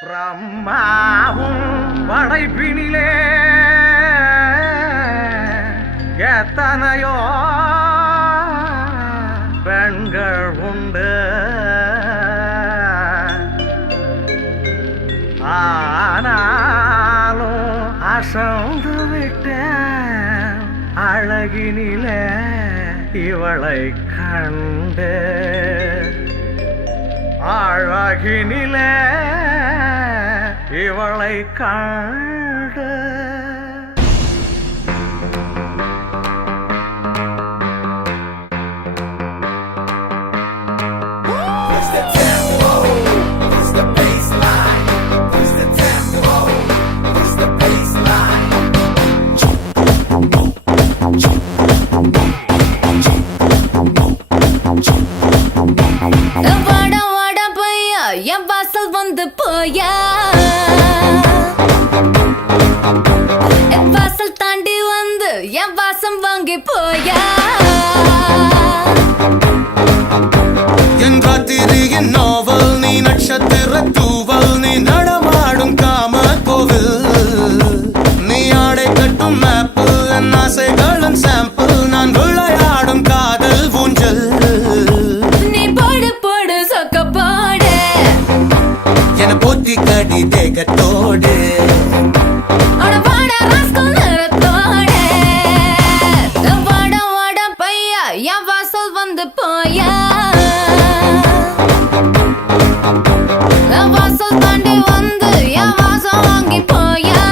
பிரம்மாவும் படைப்பினிலே எத்தனையோ பெண்கள் உண்டு. ஆனாலும் அசந்து விட்டேன் அழகினிலே இவளை கண்டு. அழகினிலே இவளை கண்டு. வந்து போயா என் வாசல் தாண்டி வந்து என் வாசம் வாங்கி போயா. என் ராத்திரியின் நாவல் நீ, நட்சத்திர தூவல் நீ, நடமாடும் காம கோவில் நீ, ஆடை கட்டும் மேப்பிள் என் ஆசைகளின் சாம்பிள், நான் விளையாடும் காதல் ஊஞ்சல். நீ போடு போடு சொக்க போடு என போத்தி கடி தேகத்தோடு என் வாசல் வந்து போயா என் வாசல் தாண்டி வந்து என் வாசம் வாங்கி போயா.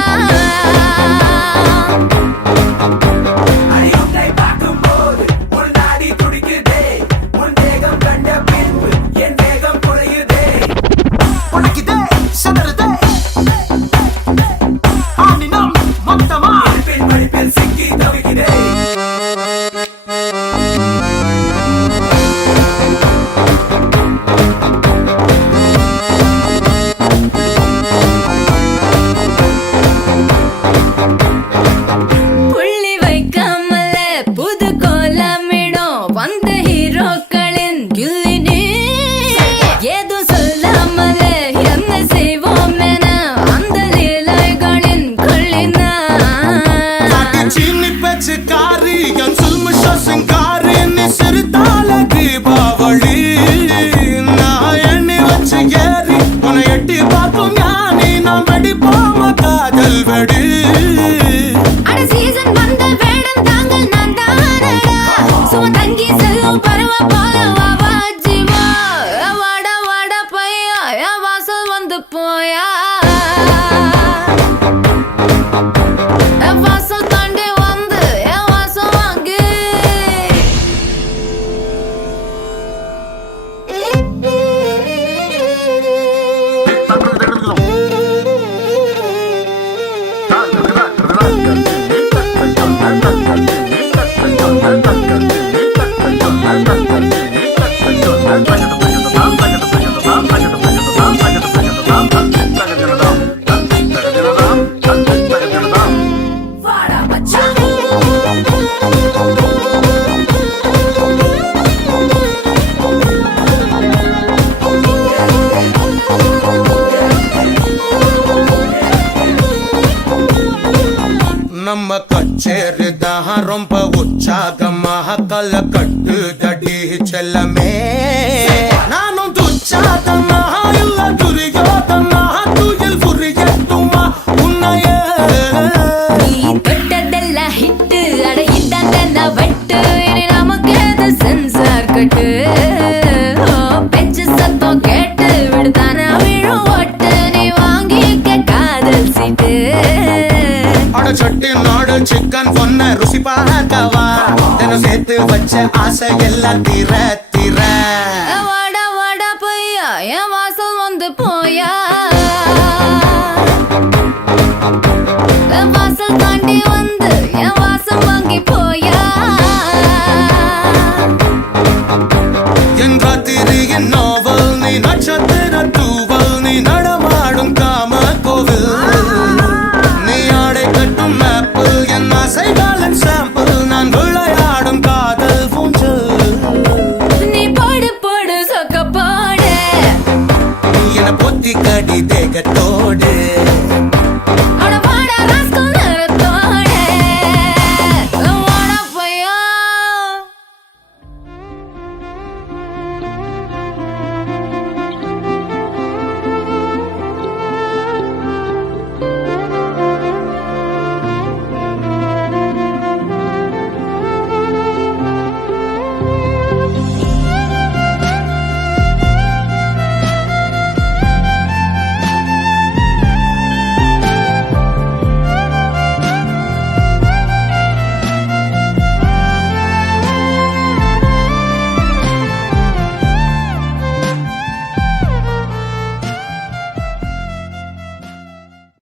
நம்ம கச்சேரிதான் ரொம்ப உற்சாகமாக கல கட்டு தடி செல்லமே. நானும் துச்சாதமாக இல்ல துரியோதமாக துயில் புரியட்டுமா உன்னைய. நீ தொட்டதெல்லாம் ஹிட்டு அடையிட்டான் வட்டு இனி நமக்கு எது சென்சார் கட்டு. பெஞ்சு சத்தம் கேட்டு விடுதான விழும் ஓட்டு நீ வாங்கிக்க காதல் சீட்டு. சட்டி நாடு சிக்கன் பொண்ண ருசி பார்க்கவா தினம் சேர்த்து வச்ச ஆசை எல்லாம் தீர தீர. வாடா வாடா பையா என் வாசல் வந்து போயா என் வாசல் தாண்டி வந்து என் வாசம் வாங்கி போயா. என் ராத்திரியின் நாவல் நீ, நட்சத்திர தூவல் நீ, நடமாடும் காம கோவில் நீ, ஆடை கட்டும் மேப்பிள் என் ஆசைகளின் சாம்பிள், நான் விளையாடும் காதல் ஊஞ்சல். நீ போடு போடு சொக்க போடு என பொத்தி கடி தேகத்தோ